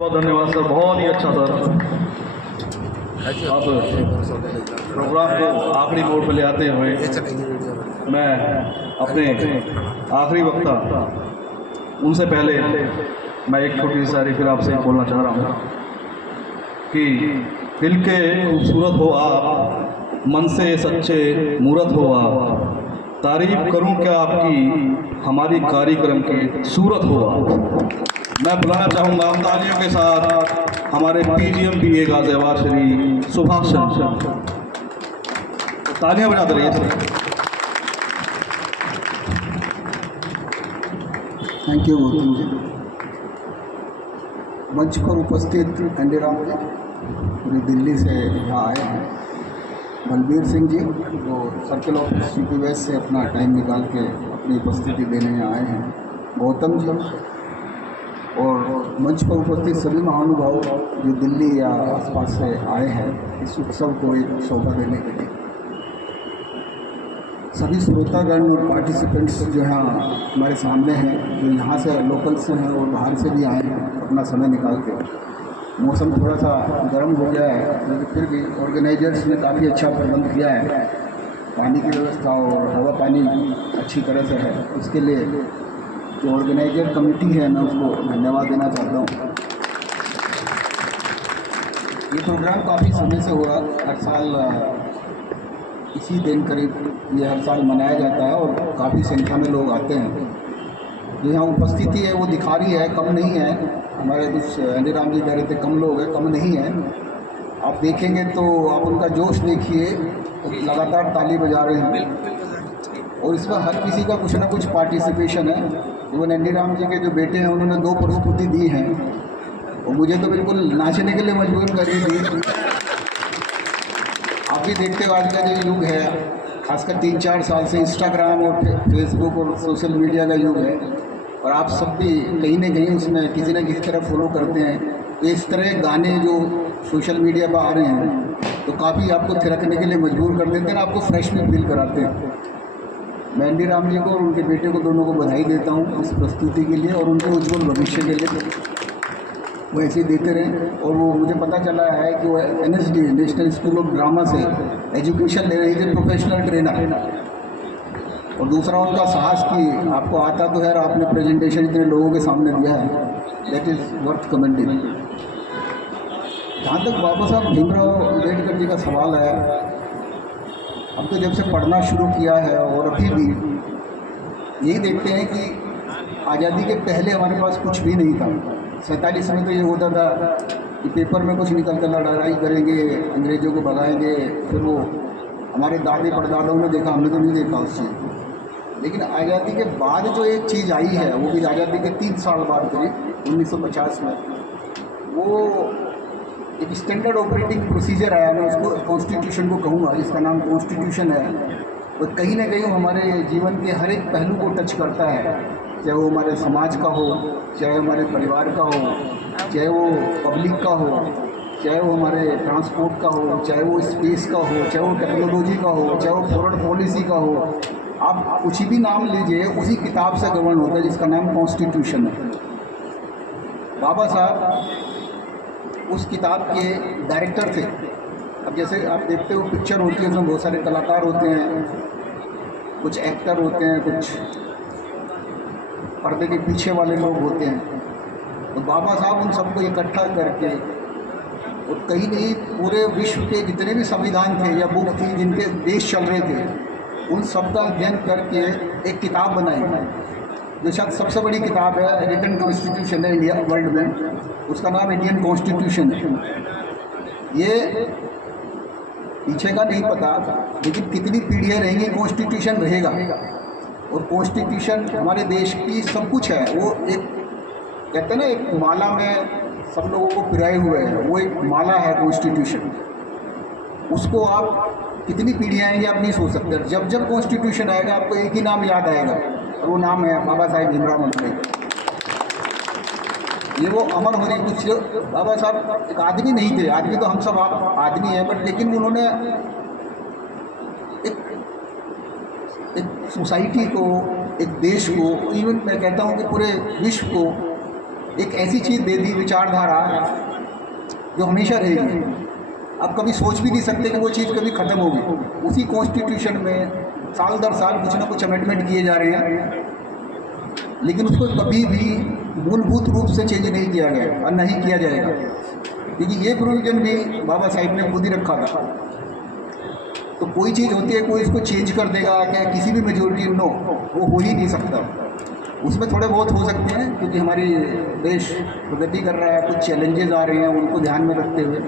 बहुत धन्यवाद सर, बहुत ही अच्छा सर। अब प्रोग्राम को आखिरी मोड़ पर ले आते हुए मैं अपने आखिरी वक्ता उनसे पहले मैं एक छोटी सी शायरी फिर आपसे बोलना चाह रहा हूँ कि दिल के खूबसूरत हो आप, मन से सच्चे मूरत हो आप, तारीफ करूं क्या आपकी हमारी कार्यक्रम की सूरत हो आप। मैं बुलाना चाहूँगा तालियों के साथ हमारे पीजीएम बीए गाजियाबाद श्री सुभाष चंद्र। तालियां बजाते रहिए sir. Thank you Gautam ji. मंच पर उपस्थित खंडेराम जी पूरी दिल्ली से यहाँ आए हैं, बलबीर सिंह जी जो सर्कल ऑफ सीपी वेस्ट से अपना टाइम निकाल के अपनी उपस्थिति देने आए हैं, गौतम जी और मंच पर उपस्थित सभी महानुभाव जो दिल्ली या आसपास से आए हैं इस उत्सव को एक शोभा देने के लिए, सभी श्रोतागण और पार्टिसिपेंट्स जो हैं हमारे सामने हैं, जो यहाँ से लोकल से हैं और बाहर से भी आए हैं अपना समय निकाल के। मौसम थोड़ा सा गर्म हो गया है लेकिन फिर भी ऑर्गेनाइजर्स ने काफ़ी अच्छा प्रबंध किया है, पानी की व्यवस्था और हवा पानी अच्छी तरह से है। इसके लिए जो ऑर्गेनाइजर कमेटी है मैं उसको धन्यवाद देना चाहता हूँ। ये प्रोग्राम काफ़ी समय से हुआ, हर साल इसी दिन करीब ये हर साल मनाया जाता है और काफ़ी संख्या में लोग आते हैं। जो यहाँ उपस्थिति है वो दिखा रही है, कम नहीं है। हमारे कुछ हंडीराम जी कह रहे थे कम लोग हैं, कम नहीं है। आप देखेंगे तो आप उनका जोश देखिए, लगातार ताली बजा रहे हैं और इसमें हर किसी का कुछ ना कुछ पार्टिसिपेशन है। इवन हंडीराम जी के जो बेटे हैं उन्होंने 2 प्रस्तुति दी हैं और मुझे तो बिल्कुल नाचने के लिए मजबूर कर रही थी। आप भी देखते हो आज का जो युग है, खासकर 3-4 साल से इंस्टाग्राम और फेसबुक और सोशल मीडिया का युग है और आप सब भी कहीं ना कहीं उसमें किसी न किसी तरह फॉलो करते हैं। तो इस तरह गाने जो सोशल मीडिया पर आ रहे हैं तो काफ़ी आपको थिरकने के लिए मजबूर कर देते हैं, आपको फ्रेश भी फील कराते हैं। मैं हंडीराम जी को और उनके बेटे को दोनों को बधाई देता हूँ इस प्रस्तुति के लिए और उनके उज्ज्वल भविष्य के लिए। वो ऐसे ही देते रहे और वो मुझे पता चला है कि वो NSD national school of drama से एजुकेशन ले रही थी, प्रोफेशनल ट्रेनर। और दूसरा उनका साहस कि आपको आता तो है और आपने प्रेजेंटेशन इतने लोगों के सामने दिया है, दैट इज़ वर्थ कमेंडिंग। जहाँ तक बाबा साहब भीमराव अम्बेडकर जी का सवाल है, हम तो जब से पढ़ना शुरू किया है और अभी भी यही देखते हैं कि आज़ादी के पहले हमारे पास कुछ भी नहीं था। 47 में तो ये होता था कि पेपर में कुछ निकल कर लड़ाई करेंगे, अंग्रेज़ों को भगाएंगे, फिर वो हमारे दादे परदादाओं ने देखा, हमने तो नहीं देखा उस चीज़ को। लेकिन आज़ादी के बाद जो एक चीज़ आई है वो भी आज़ादी के 3 साल बाद करीब 1950 में, वो एक स्टैंडर्ड ऑपरेटिंग प्रोसीजर आया। मैं उसको कॉन्स्टिट्यूशन को कहूँगा, जिसका नाम कॉन्स्टिट्यूशन है। तो कहीं ना कहीं हमारे जीवन के हर एक पहलू को टच करता है, चाहे वो हमारे समाज का हो, चाहे हमारे परिवार का हो, चाहे वो पब्लिक का हो, चाहे वो हमारे ट्रांसपोर्ट का हो, चाहे वो स्पेस का हो, चाहे वो टेक्नोलॉजी का हो, चाहे वो फॉरेन पॉलिसी का हो। आप कुछ भी नाम लीजिए, उसी किताब से गवर्न होता है जिसका नाम कॉन्स्टिट्यूशन है। बाबा साहब उस किताब के डायरेक्टर थे। अब जैसे आप देखते हो पिक्चर होती है, उसमें बहुत सारे कलाकार होते हैं, कुछ एक्टर होते हैं, कुछ पर्दे के पीछे वाले लोग होते हैं। तो बाबा साहब उन सबको इकट्ठा करके और कहीं नहीं पूरे विश्व के जितने भी संविधान थे या बुक थी जिनके देश चल रहे थे, उन सब का अध्ययन करके एक किताब बनाई जो शायद सबसे बड़ी किताब है। रिटन कॉन्स्टिट्यूशन है इंडिया वर्ल्ड में, उसका नाम इंडियन कॉन्स्टिट्यूशन है। ये पीछे का नहीं पता, लेकिन कितनी पीढ़ियाँ रहेंगी कॉन्स्टिट्यूशन रहेगा। और कॉन्स्टिट्यूशन हमारे देश की सब कुछ है। वो एक कहते हैं ना, एक माला में सब लोगों को पिराए हुए हैं, वो एक माला है कॉन्स्टिट्यूशन। उसको आप कितनी पीढ़ियाँ आएंगी आप नहीं सोच सकते। जब जब कॉन्स्टिट्यूशन आएगा आपको एक ही नाम याद आएगा और वो नाम है बाबा साहेब भीमराव अम्बेडकर। ये वो अमर हो रही कुछ। बाबा साहब एक आदमी नहीं थे, आदमी तो हम सब आदमी हैं, बट लेकिन उन्होंने एक सोसाइटी को, एक देश को, इवन मैं कहता हूँ कि पूरे विश्व को एक ऐसी चीज़ दे दी, विचारधारा जो हमेशा रहेगी। आप कभी सोच भी नहीं सकते कि वो चीज़ कभी ख़त्म होगी। उसी कॉन्स्टिट्यूशन में साल दर साल कुछ ना कुछ अमेंडमेंट किए जा रहे हैं, लेकिन उसको कभी भी मूलभूत रूप से चेंज नहीं किया गया और नहीं किया जाएगा, क्योंकि ये प्रोविजन भी बाबा साहिब ने खुद ही रखा था। तो कोई चीज़ होती है, कोई इसको चेंज कर देगा क्या किसी भी मेजोरिटी, नो, वो हो ही नहीं सकता। उसमें थोड़े बहुत हो सकते हैं, क्योंकि हमारी देश प्रगति कर रहा है, कुछ चैलेंजेस आ रहे हैं, उनको ध्यान में रखते हुए।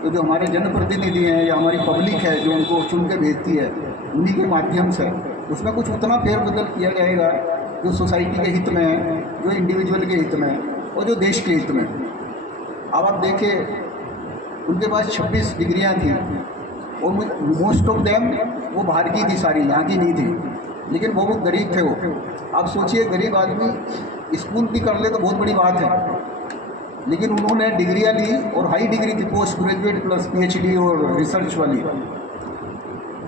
तो जो हमारे जनप्रतिनिधि हैं या हमारी पब्लिक है जो उनको चुन के भेजती है, उन्हीं के माध्यम से उसमें कुछ उतना फेरबदल किया जाएगा जो सोसाइटी के हित में है, जो इंडिविजुअल के हित में है और जो देश के हित में। अब आप देखें, उनके पास 26 डिग्रियाँ थी और मोस्ट ऑफ देम वो बाहर की थी, सारी यहाँ की नहीं थी, लेकिन वो बहुत गरीब थे। वो आप सोचिए, गरीब आदमी स्कूल भी कर ले तो बहुत बड़ी बात है, लेकिन उन्होंने डिग्रियाँ ली और हाई डिग्री थी, पोस्ट ग्रेजुएट प्लस पीएचडी और रिसर्च वाली।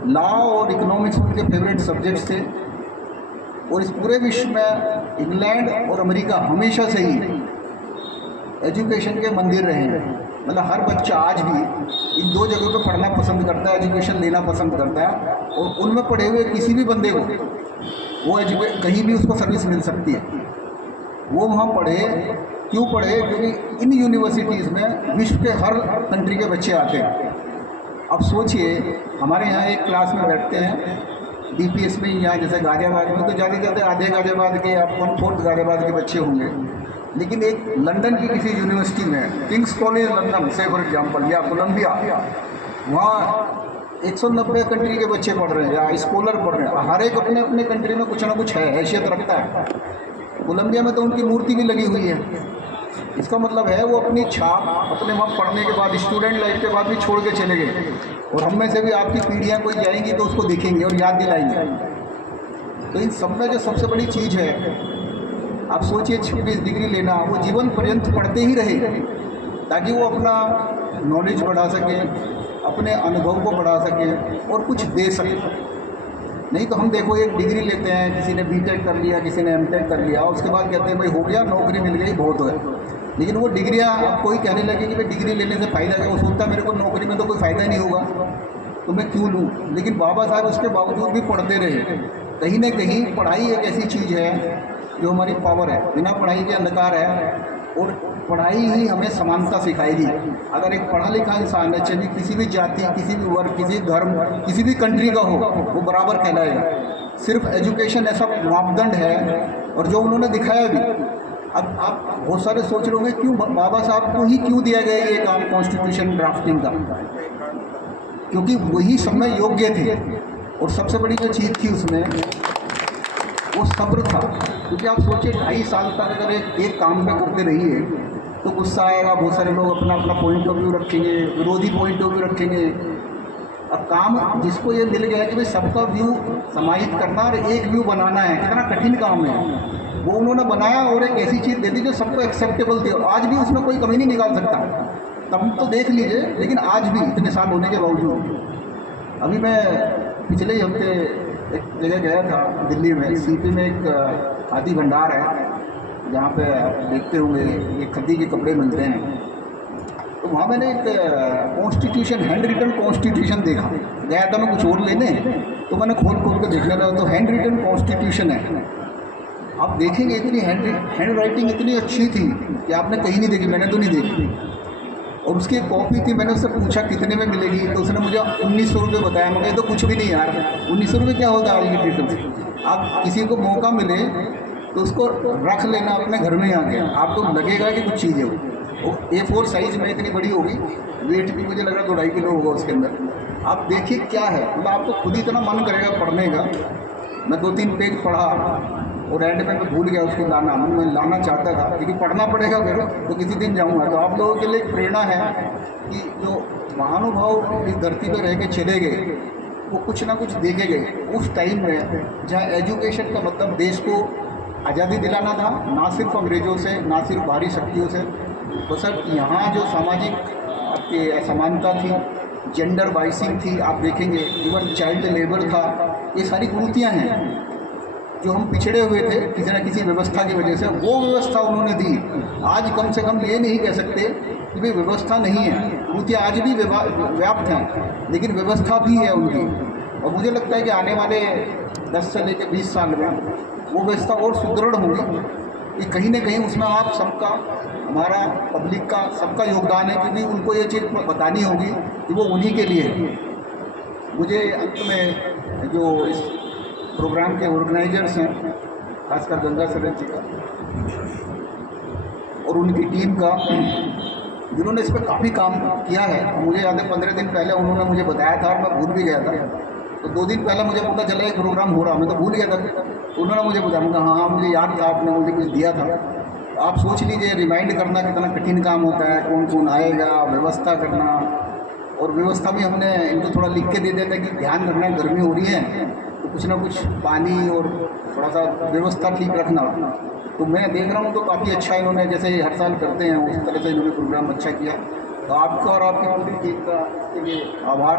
लॉ और इकोनॉमिक्स उनके फेवरेट सब्जेक्ट्स थे। और इस पूरे विश्व में इंग्लैंड और अमेरिका हमेशा से ही एजुकेशन के मंदिर रहे हैं। मतलब हर बच्चा आज भी इन दो जगहों पर पढ़ना पसंद करता है, एजुकेशन लेना पसंद करता है, और उनमें पढ़े हुए किसी भी बंदे को वो कहीं भी उसको सर्विस मिल सकती है। वो वहाँ पढ़े, क्यों पढ़े? क्योंकि इन यूनिवर्सिटीज़ में विश्व के हर कंट्री के बच्चे आते हैं। अब सोचिए, हमारे यहाँ एक क्लास में बैठते हैं डीपीएस में, यहाँ जैसे गाजियाबाद में तो ज़्यादा से ज़्यादा आधे गाजियाबाद के या 1/4 गाजियाबाद के बच्चे होंगे, लेकिन एक लंदन की किसी यूनिवर्सिटी में, किंग्स कॉलेज लंदन से फॉर एग्जांपल, या कोलंबिया, वहाँ 190 कंट्री के बच्चे पढ़ रहे हैं या स्कॉलर पढ़ रहे हैं। हर एक अपने अपने कंट्री में कुछ ना कुछ है, हैसियत रखता है। कोलंबिया में तो उनकी मूर्ति भी लगी हुई है। इसका मतलब है वो अपनी छाप अपने वहाँ पढ़ने के बाद, स्टूडेंट लाइफ के बाद भी छोड़ के चले गए, और हम में से भी आपकी पीढ़ियाँ कोई जाएंगी तो उसको देखेंगे और याद दिलाएंगे। तो इन सब में जो सबसे बड़ी चीज़ है, आप सोचिए 26 डिग्री लेना, वो जीवन पर्यंत पढ़ते ही रहे ताकि वो अपना नॉलेज बढ़ा सके, अपने अनुभव को बढ़ा सके और कुछ दे सके। नहीं तो हम देखो, एक डिग्री लेते हैं, किसी ने बीटेक कर लिया, किसी ने एमटेक कर लिया, उसके बाद कहते हैं भाई हो गया, नौकरी मिल गई, बहुत है। लेकिन वो डिग्रियाँ, अब कोई कहने लगे कि भाई डिग्री लेने से फ़ायदा क्या, वो सोचता है मेरे को नौकरी में तो कोई फ़ायदा नहीं होगा तो मैं क्यों लूँ। लेकिन बाबा साहब उसके बावजूद भी पढ़ते रहे। कहीं ना कहीं पढ़ाई एक ऐसी चीज़ है जो हमारी पावर है, बिना पढ़ाई के अंधकार है, और पढ़ाई ही हमें समानता सिखाएगी। अगर एक पढ़ा लिखा इंसान है, चाहे किसी भी जाति, किसी भी वर्ग, किसी धर्म, किसी भी कंट्री का हो, वो बराबर कहलाएगा। सिर्फ एजुकेशन ऐसा मापदंड है, और जो उन्होंने दिखाया भी। अब आप बहुत सारे सोच रहे होंगे क्यों बाबा साहब को ही क्यों दिया गया ये काम कॉन्स्टिट्यूशन ड्राफ्टिंग का, क्योंकि वही समय योग्य थे। और सबसे बड़ी जो चीज़ थी उसमें वो सब्र था। क्योंकि आप सोचिए 2.5 साल तक अगर एक काम में करते रहिए तो गुस्सा आएगा, बहुत सारे लोग अपना अपना पॉइंट ऑफ व्यू रखेंगे, विरोधी पॉइंट ऑफ व्यू रखेंगे। अब काम जिसको ये मिल गया कि भाई सबका व्यू समाहित करना और एक व्यू बनाना है, कितना कठिन काम है, वो उन्होंने बनाया और एक ऐसी चीज़ दे दी जो सबको एक्सेप्टेबल थी। और आज भी उसमें कोई कमी नहीं निकाल सकता, तब तो देख लीजिए। लेकिन आज भी इतने साल होने के बावजूद, अभी मैं पिछले ही हफ्ते एक जगह गया था दिल्ली में, सीपी में एक खादी भंडार है जहाँ पे आप देखते होंगे ये खद्दी के कपड़े मिलते हैं। तो वहाँ मैंने एक कॉन्स्टिट्यूशन, हैंड रिटन कॉन्स्टिट्यूशन देखा। गया था मैं कुछ और लेने, तो मैंने खोल के देखने लगा, तो हैंड रिटन कॉन्स्टिट्यूशन है। आप देखेंगे इतनी हैंड राइटिंग इतनी अच्छी थी कि आपने कहीं नहीं देखी, मैंने तो नहीं देखी। और उसकी एक कॉपी थी, मैंने उससे पूछा कितने में मिलेगी, तो उसने मुझे 1900 रुपये बताया। मैं तो कुछ भी नहीं यार, 1900 रुपये क्या होता है आज की डेट में। आप किसी को मौका मिले तो उसको रख लेना अपने घर में आके, आपको लगेगा कि कुछ चीज़ है वो। A4 साइज़ में इतनी बड़ी होगी, वेट भी मुझे लग रहा 2.5 किलो होगा उसके अंदर। आप देखिए क्या है, मतलब आपको खुद ही इतना मन करेगा पढ़ने का। मैं 2-3 पेज पढ़ा और एंड में मैं भूल गया उसको लाना। मैं लाना चाहता था, लेकिन पढ़ना पड़ेगा मेरे, तो किसी दिन जाऊँगा। तो आप लोगों के लिए एक प्रेरणा है कि जो महानुभाव इस धरती पर रह के चले गए, वो कुछ ना कुछ देके गए उस टाइम में, जहाँ एजुकेशन का मतलब देश को आज़ादी दिलाना था, ना सिर्फ अंग्रेज़ों से, ना सिर्फ बाहरी शक्तियों से। तो सर यहाँ जो सामाजिक आपकी असमानता थी, जेंडर बाइसिंग थी, आप देखेंगे इवन चाइल्ड लेबर था, ये सारी कुरीतियाँ हैं। जो हम पिछड़े हुए थे किसी न किसी व्यवस्था की वजह से, वो व्यवस्था उन्होंने दी। आज कम से कम ये नहीं कह सकते कि भाई व्यवस्था नहीं है, क्योंकि आज भी व्याप्त हैं, लेकिन व्यवस्था भी है उनकी। और मुझे लगता है कि आने वाले 10 से लेकर 20 साल में वो व्यवस्था और सुदृढ़ होगी कि कहीं ना कहीं उसमें आप सबका, हमारा पब्लिक का, सबका योगदान है, क्योंकि उनको ये चीज़ बतानी होगी कि वो उन्हीं के लिए है। मुझे अंत में जो इस प्रोग्राम के ऑर्गेनाइजर्स हैं, खासकर गंगा सरन जी का और उनकी टीम का, जिन्होंने इस पर काफ़ी काम किया है। मुझे याद है 15 दिन पहले उन्होंने मुझे बताया था और मैं भूल भी गया था। तो 2 दिन पहले मुझे पता चला एक प्रोग्राम हो रहा, मैं तो भूल गया था। उन्होंने मुझे बताया, मैं कहा हाँ मुझे याद था, आपने मुझे कुछ दिया था। तो आप सोच लीजिए रिमाइंड करना कितना कठिन काम होता है, कौन कौन आएगा, व्यवस्था करना। और व्यवस्था भी हमने इनको थोड़ा लिख के दे देता है कि ध्यान रखना, गर्मी हो रही है तो कुछ ना कुछ पानी और थोड़ा सा व्यवस्था ठीक रखना। तो मैं देख रहा हूँ तो काफ़ी अच्छा इन्होंने, जैसे हर साल करते हैं उस तरह से इन्होंने प्रोग्राम अच्छा किया। तो आपका और आपकी पूरी टीम का इसके लिए आभार।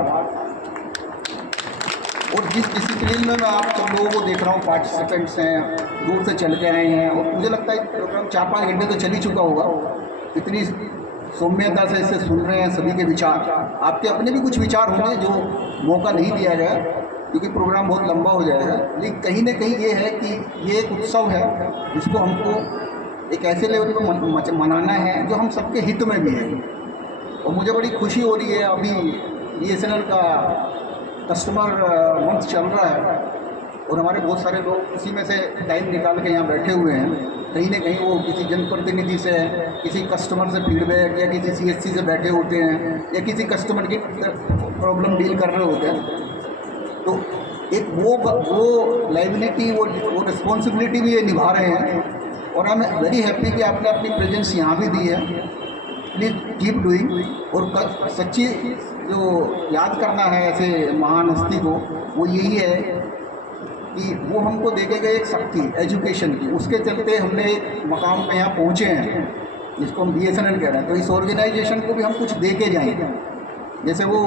और जिस डिसिप्लिन में मैं आप सब लोगों को देख रहा हूँ, पार्टिसिपेंट्स हैं, दूर से चल के आए हैं, और मुझे लगता है प्रोग्राम 4-5 घंटे तो चल ही चुका होगा। इतनी सौम्यता से इसे सुन रहे हैं सभी के विचार। आपके अपने भी कुछ विचार होंगे जो मौका नहीं दिया गया, क्योंकि प्रोग्राम बहुत लंबा हो जाएगा। लेकिन कहीं ना कहीं ये है कि ये एक उत्सव है जिसको हमको एक ऐसे लेवल पर मनाना है जो हम सबके हित में भी है। और मुझे बड़ी खुशी हो रही है, अभी BSNL का कस्टमर मंथ चल रहा है और हमारे बहुत सारे लोग उसी में से टाइम निकाल के यहाँ बैठे हुए हैं। कहीं ना कहीं वो किसी जनप्रतिनिधि से, किसी कस्टमर से फीडबैक, या किसी CSC से बैठे होते हैं, या किसी कस्टमर की प्रॉब्लम डील कर रहे होते हैं। तो एक वो लाइबिलिटी, वो रिस्पॉन्सिबिलिटी भी ये निभा रहे हैं। और आई एम वेरी हैप्पी कि आपने अपनी प्रेजेंस यहाँ भी दी है। Please keep doing. और सच्ची जो याद करना है ऐसे महान हस्ती को, वो यही है कि वो हमको देके गए एक शक्ति एजुकेशन की, उसके चलते हमने एक मकाम पे यहाँ पहुँचे हैं जिसको हम BSNL कह रहे हैं। तो इस ऑर्गेनाइजेशन को भी हम कुछ दे के जाएँ, जैसे वो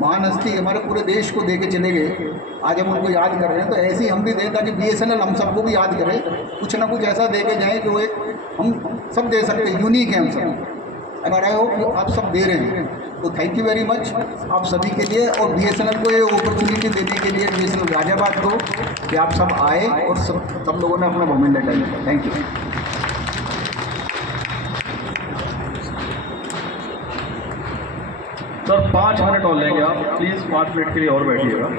महान हस्ती हमारे पूरे देश को दे के चले गए, आज हम उनको याद कर रहे हैं। तो ऐसे ही हम भी दें, ताकि BSNL हम सबको भी याद करें, कुछ ना कुछ ऐसा दे के जाएँ जो एक हम सब दे सकते हैं, यूनिक है हम सब। एंड आई होप आप सब दे रहे हैं। तो थैंक यू वेरी मच आप सभी के लिए, और BSNL को ये अपॉर्चुनिटी देने के लिए, BSNL गाजियाबाद को, कि आप सब आए और सब लोगों ने अपना moment attend. Thank you. Sir 5 minute और लेंगे आप, प्लीज़ 5 मिनट के लिए और बैठिएगा।